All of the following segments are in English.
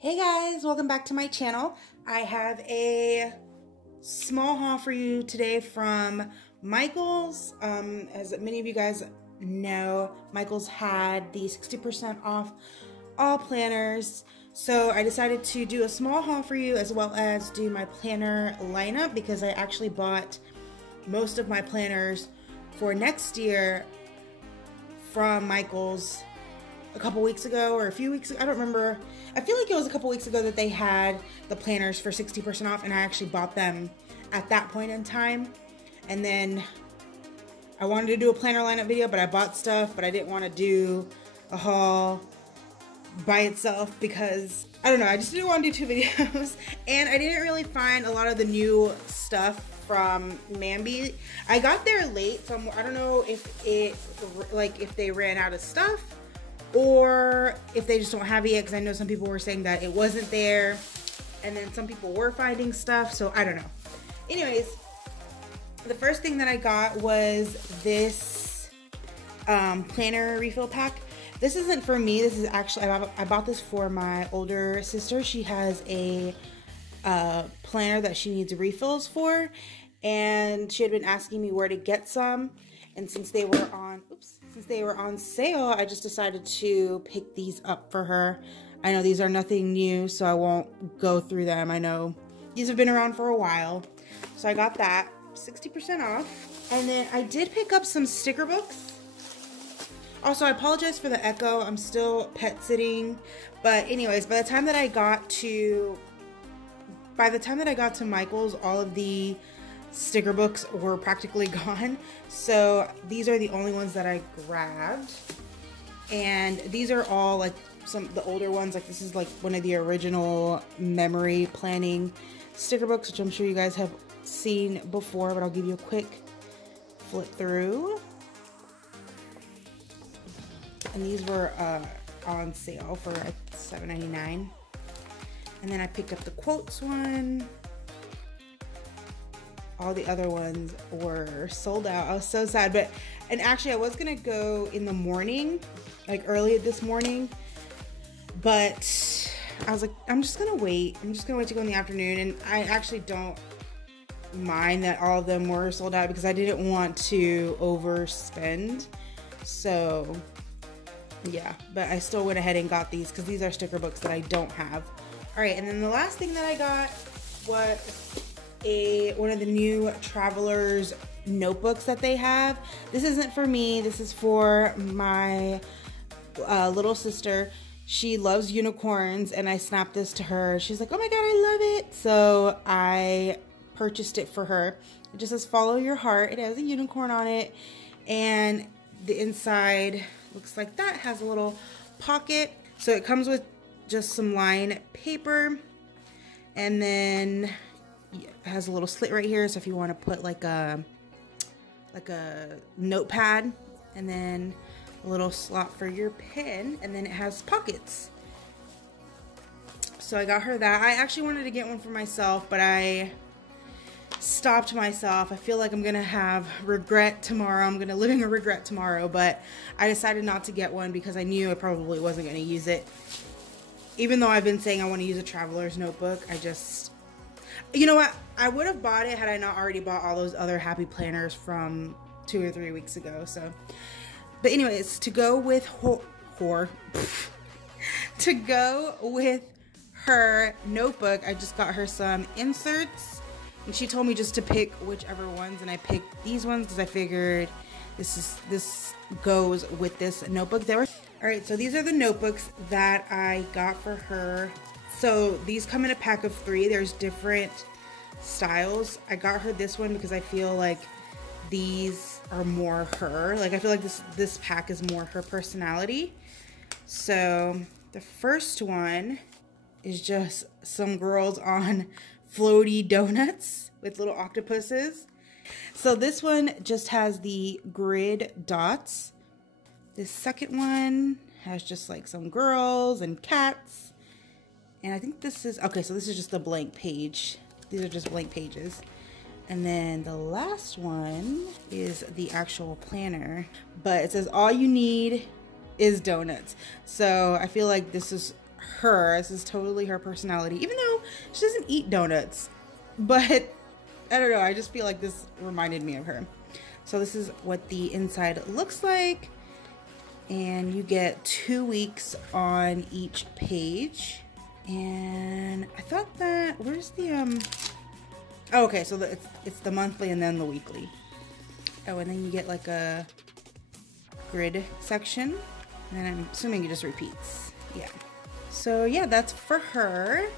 Hey guys, welcome back to my channel. I have a small haul for you today from Michaels. As many of you guys know, Michaels had the 60% off all planners. So I decided to do a small haul for you as well as do my planner lineup because I actually bought most of my planners for next year from Michaels a couple weeks ago or a few weeks ago. I don't remember. I feel like it was a couple weeks ago that they had the planners for 60% off, and I actually bought them at that point in time. And then I wanted to do a planner lineup video, but I bought stuff, but I didn't want to do a haul by itself because I don't know, I just didn't want to do two videos. And I didn't really find a lot of the new stuff from Mambi. I got there late, so I don't know if if they ran out of stuff or if they just don't have it yet, because I know some people were saying that it wasn't there, and then some people were finding stuff, so I don't know. Anyways, the first thing that I got was this planner refill pack. This isn't for me. This is actually, I bought this for my older sister. She has a planner that she needs refills for, and she had been asking me where to get some, and since they were on sale, I just decided to pick these up for her. I know these are nothing new, so I won't go through them. I know these have been around for a while, so I got that 60% off. And then I did pick up some sticker books. Also, I apologize for the echo. I'm still pet sitting, but anyways, by the time that I got to Michael's, all of the sticker books were practically gone, so these are the only ones that I grabbed. And these are all like the older ones. Like this is like one of the original memory planning sticker books, which I'm sure you guys have seen before, but I'll give you a quick flip through. And these were on sale for $7.99. And then I picked up the quotes one. All the other ones were sold out. I was so sad, and actually I was gonna go in the morning, like early this morning, but I was like, I'm just gonna wait to go in the afternoon. And I actually don't mind that all of them were sold out because I didn't want to overspend. So yeah, but I still went ahead and got these because these are sticker books that I don't have. All right, and then the last thing that I got was one of the new Travelers notebooks that they have. This isn't for me. This is for my little sister. She loves unicorns, and I snapped this to her. She's like, oh my god, I love it. So I purchased it for her. It just says follow your heart. It has a unicorn on it, and the inside looks like that. It has a little pocket. So it comes with just some lined paper, and then it has a little slit right here, so if you want to put like a notepad, and then a little slot for your pen, and then it has pockets. So I got her that. I actually wanted to get one for myself, but I stopped myself. I feel like I'm gonna have regret tomorrow. I'm gonna live in a regret tomorrow, but I decided not to get one because I knew I probably wasn't gonna use it. Even though I've been saying I want to use a Traveler's notebook, you know what? I would have bought it had I not already bought all those other happy planners from 2 or 3 weeks ago. So, but anyways, to go with to go with her notebook, I just got her some inserts, and she told me just to pick whichever ones, and I picked these ones because I figured this goes with this notebook. All right, so these are the notebooks that I got for her. So these come in a pack of 3. There's different styles. I got her this one because I feel like these are more her. Like I feel like this pack is more her personality. So the first one is just some girls on floaty donuts with little octopuses. So this one just has the grid dots. This second one has just like some girls and cats. And I think this is, okay, so this is just a blank page. These are just blank pages. And then the last one is the actual planner. But it says all you need is donuts. So I feel like this is her. This is totally her personality, even though she doesn't eat donuts. But I don't know, I just feel like this reminded me of her. So this is what the inside looks like. And you get 2 weeks on each page. And I thought that, where's the, oh, okay, so it's the monthly and then the weekly. Oh, and then you get like a grid section. And I'm assuming it just repeats. Yeah. So yeah, that's for her.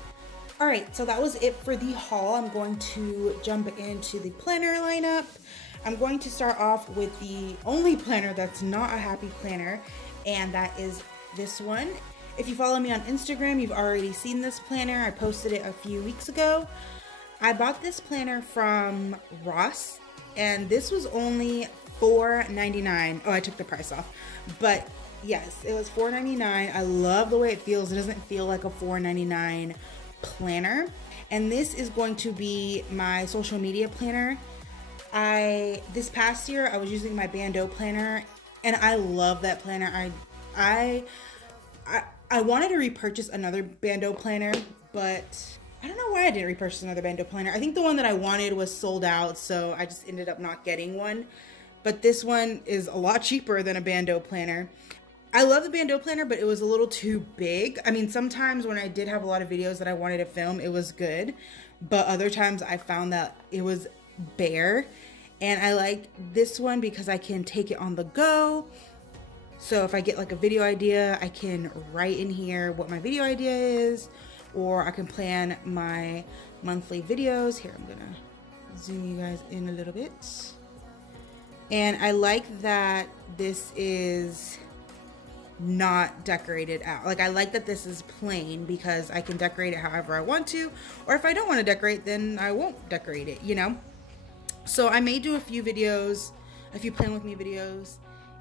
All right, so that was it for the haul. I'm going to jump into the planner lineup. I'm going to start off with the only planner that's not a happy planner, and that is this one. If you follow me on Instagram, you've already seen this planner. I posted it a few weeks ago. I bought this planner from Ross, and this was only $4.99. Oh, I took the price off, but yes, it was $4.99. I love the way it feels. It doesn't feel like a $4.99 planner. And this is going to be my social media planner. This past year I was using my Bando planner, and I love that planner. I wanted to repurchase another Bando planner, but I don't know why I didn't repurchase another Bando planner. I think the one that I wanted was sold out, so I just ended up not getting one. But this one is a lot cheaper than a Bando planner. I love the Bando planner, but it was a little too big. I mean, sometimes when I did have a lot of videos that I wanted to film, it was good. But other times I found that it was bare. And I like this one because I can take it on the go. So if I get like a video idea, I can write in here what my video idea is, or I can plan my monthly videos. Here, I'm gonna zoom you guys in a little bit. And I like that this is not decorated out. Like, I like that this is plain because I can decorate it however I want to, or if I don't want to decorate, then I won't decorate it, you know? So I may do a few videos, a few plan with me videos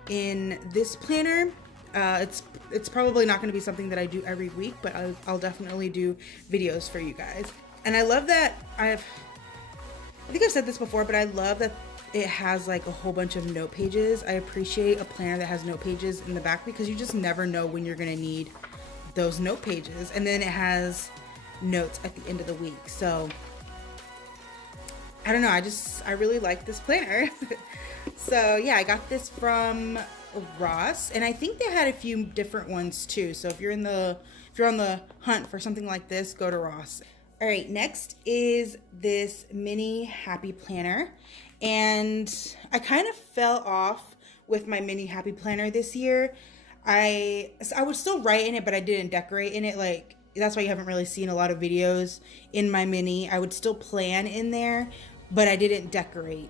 in this planner. It's probably not going to be something that I do every week, but I'll definitely do videos for you guys. And I love that I think I've said this before, but I love that it has like a whole bunch of note pages. I appreciate a planner that has note pages in the back because you just never know when you're going to need those note pages. And then it has notes at the end of the week. So I don't know, I really like this planner. So yeah, I got this from Ross, and I think they had a few different ones too. So if you're on the hunt for something like this, go to Ross. All right, next is this mini happy planner. And I kind of fell off with my mini happy planner this year. I would still write in it, but I didn't decorate in it. Like, that's why you haven't really seen a lot of videos in my mini. I would still plan in there, but I didn't decorate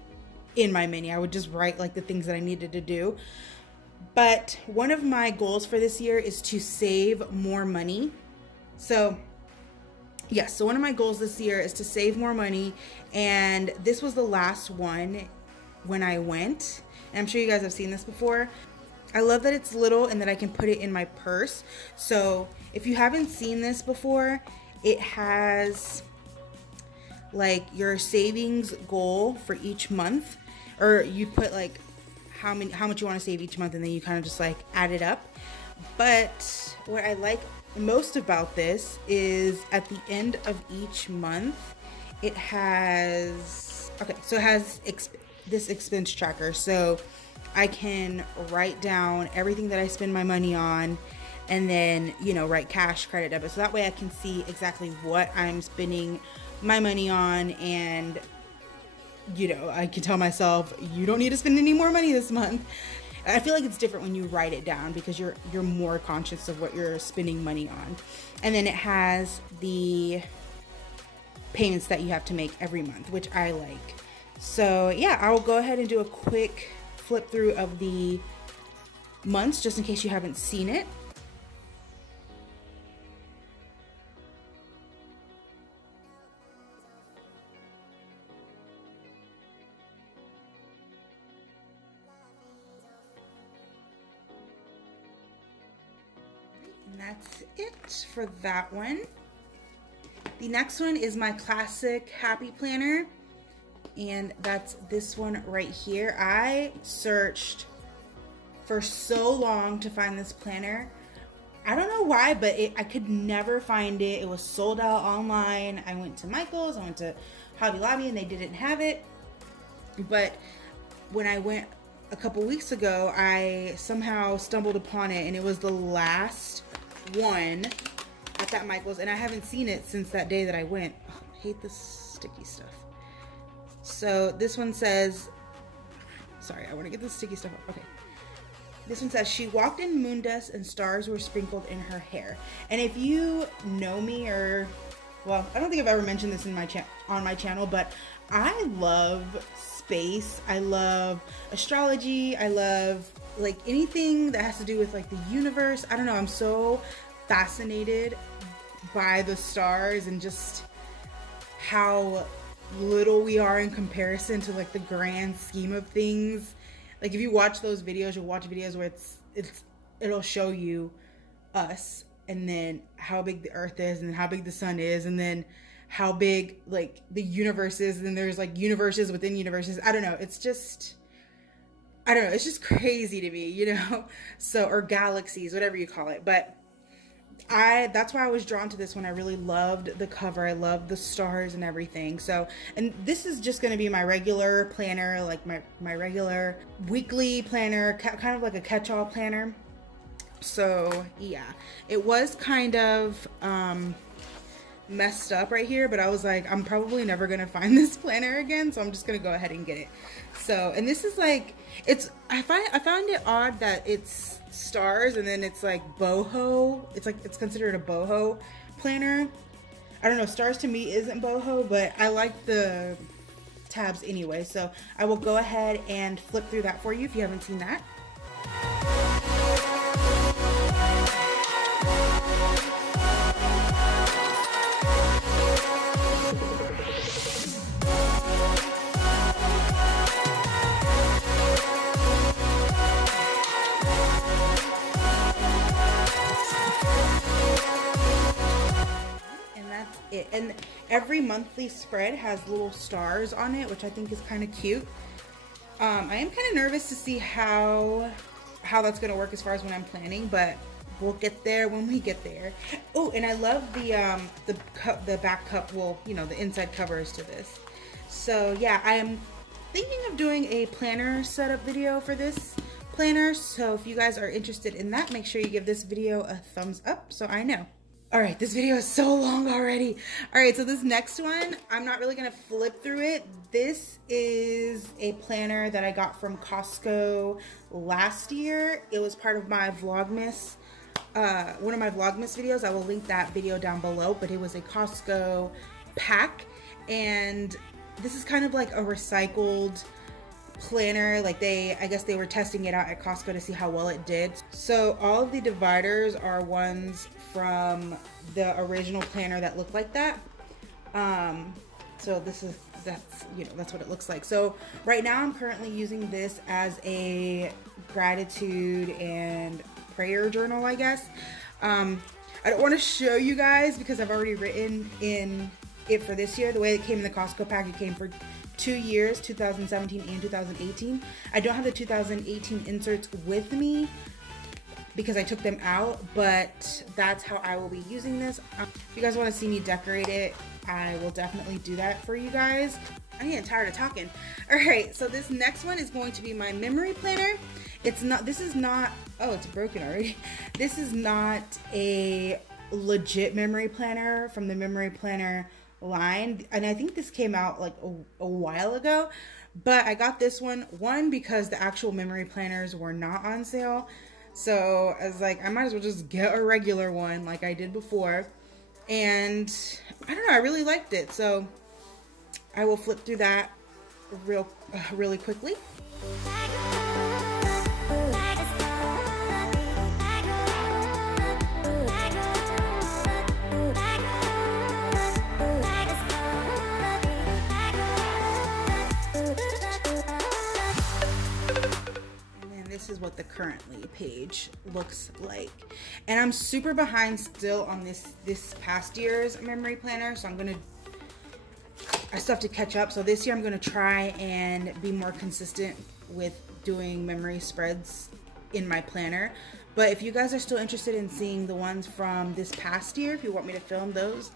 in my mini. I would just write like the things that I needed to do. But one of my goals for this year is to save more money. So yes, so one of my goals this year is to save more money, and this was the last one when I went. And I'm sure you guys have seen this before. I love that it's little and that I can put it in my purse. So if you haven't seen this before, it has like your savings goal for each month, or you put like how much you want to save each month, and then you kind of just like add it up. But what I like most about this is at the end of each month, it has, okay, so it has this expense tracker. So I can write down everything that I spend my money on, and then, you know, write cash, credit, debit. So that way I can see exactly what I'm spending my money on, and, you know, I can tell myself, you don't need to spend any more money this month. I feel like it's different when you write it down because you're more conscious of what you're spending money on. And then it has the payments that you have to make every month, which I like. So yeah, I will go ahead and do a quick flip through of the months just in case you haven't seen it. And that's it for that one. The next one is my classic happy planner, and that's this one right here. I searched for so long to find this planner. I don't know why, but I could never find it. It was sold out online. I went to Michael's, I went to Hobby Lobby, and they didn't have it. But when I went a couple weeks ago, I somehow stumbled upon it, and it was the last one at that Michael's, and I haven't seen it since that day that I went. Oh, I hate this sticky stuff. So this one says, sorry, I want to get this sticky stuff off. Okay. This one says, she walked in moon dust and stars were sprinkled in her hair. And if you know me, or, well, I don't think I've ever mentioned this in on my channel, but I love space. I love astrology. I love like anything that has to do with like the universe. I don't know. I'm so fascinated by the stars and just how little we are in comparison to like the grand scheme of things. Like if you watch those videos, you'll watch videos where it'll show you us, and then how big the earth is, and then how big the sun is, and then how big like the universe is, and then there's like universes within universes. I don't know. It's just, I don't know. It's just crazy to me, you know? So, or galaxies, whatever you call it. But that's why I was drawn to this one. I really loved the cover. I loved the stars and everything. So, and this is just going to be my regular planner, like my regular weekly planner, kind of like a catch-all planner. So yeah, it was kind of messed up right here, but I was like, I'm probably never going to find this planner again, so I'm just going to go ahead and get it. So, and this is like, I found it odd that it's stars and then it's like boho. It's like, it's considered a boho planner. I don't know, stars to me isn't boho, but I like the tabs anyway. So I will go ahead and flip through that for you if you haven't seen that. It. And every monthly spread has little stars on it, which I think is kind of cute. I am kind of nervous to see how that's going to work as far as when I'm planning, but we'll get there when we get there. Oh, and I love the back cup, well, you know, the inside covers to this. So yeah, I am thinking of doing a planner setup video for this planner. So if you guys are interested in that, make sure you give this video a thumbs up so I know. All right, this video is so long already. All right, so this next one, I'm not really gonna flip through it. This is a planner that I got from Costco last year. It was part of my Vlogmas, one of my Vlogmas videos. I will link that video down below, but it was a Costco pack. And this is kind of like a recycled planner. Like I guess they were testing it out at Costco to see how well it did. So all of the dividers are ones from the original planner that looked like that. So that's what it looks like. So right now I'm currently using this as a gratitude and prayer journal, I guess. I don't want to show you guys because I've already written in it for this year. The way it came in the Costco pack, it came for 2 years, 2017 and 2018. I don't have the 2018 inserts with me because I took them out, but that's how I will be using this. If you guys want to see me decorate it, I will definitely do that for you guys. I'm getting tired of talking. All right, so this next one is going to be my memory planner. This is not, oh, it's broken already. This is not a legit memory planner from the memory planner line, and I think this came out like a while ago, but I got this one because the actual memory planners were not on sale. So I was like, I might as well just get a regular one like I did before. And I don't know, I really liked it. So I will flip through that really quickly. This is what the currently page looks like, and I'm super behind still on this past year's memory planner, so I still have to catch up. So this year I'm going to try and be more consistent with doing memory spreads in my planner. But if you guys are still interested in seeing the ones from this past year, if you want me to film those,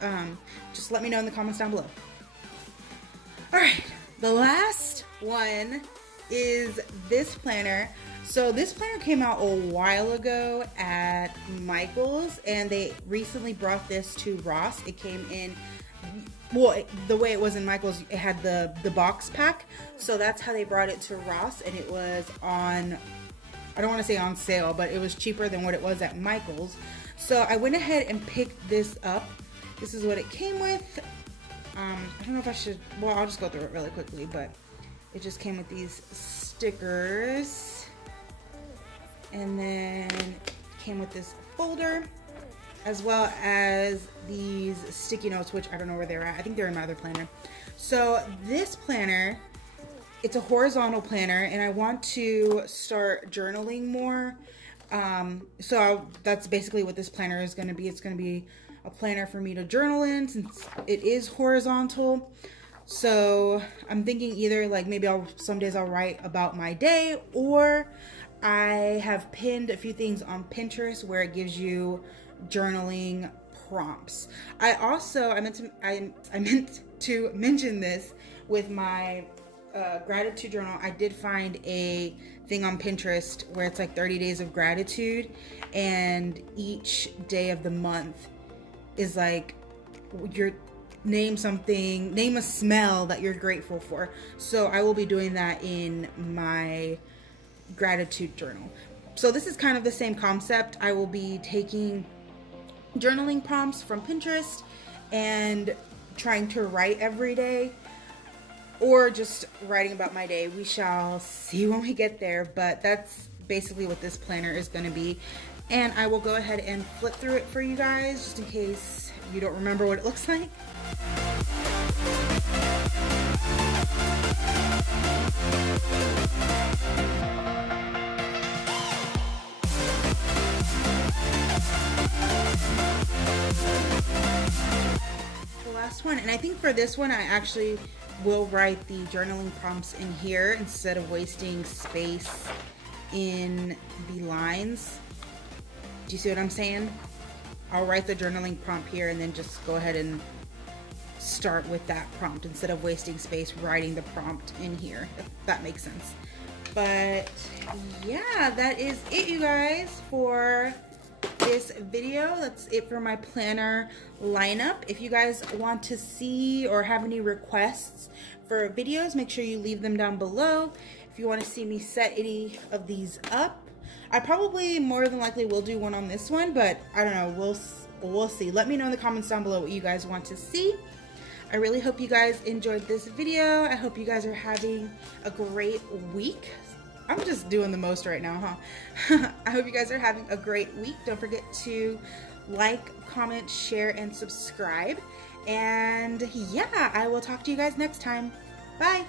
just let me know in the comments down below. Alright, the last one is this planner. So this planner came out a while ago at Michael's, and they recently brought this to Ross. It came in, well, the way it was in Michael's, it had the box pack. So that's how they brought it to Ross, and it was on, I don't want to say on sale, but it was cheaper than what it was at Michael's. So I went ahead and picked this up. This is what it came with. I don't know if I should, well, I'll just go through it really quickly, but it just came with these stickers. And then came with this folder, as well as these sticky notes, which I don't know where they're at. I think they're in my other planner. So this planner, it's a horizontal planner, and I want to start journaling more. So that's basically what this planner is going to be. It's going to be a planner for me to journal in, since it is horizontal. So I'm thinking either like maybe some days I'll write about my day, or I have pinned a few things on Pinterest where it gives you journaling prompts. I meant to mention this with my gratitude journal. I did find a thing on Pinterest where it's like 30 days of gratitude, and each day of the month is like name a smell that you're grateful for. So I will be doing that in my gratitude journal. So this is kind of the same concept. I will be taking journaling prompts from Pinterest and trying to write every day, or just writing about my day. We shall see when we get there, but that's basically what this planner is going to be. And I will go ahead and flip through it for you guys, just in case you don't remember what it looks like. The last one, and I think for this one I actually will write the journaling prompts in here instead of wasting space in the lines. Do you see what I'm saying? I'll write the journaling prompt here and then just go ahead and start with that prompt instead of wasting space writing the prompt in here, if that makes sense. But yeah, that is it, you guys, for this video. That's it for my planner lineup. If you guys want to see or have any requests for videos, make sure you leave them down below. If you want to see me set any of these up, I probably more than likely will do one on this one, but I don't know, we'll see. Let me know in the comments down below what you guys want to see. I really hope you guys enjoyed this video. I hope you guys are having a great week. I'm just doing the most right now, huh? I hope you guys are having a great week. Don't forget to like, comment, share, and subscribe. And yeah, I will talk to you guys next time. Bye.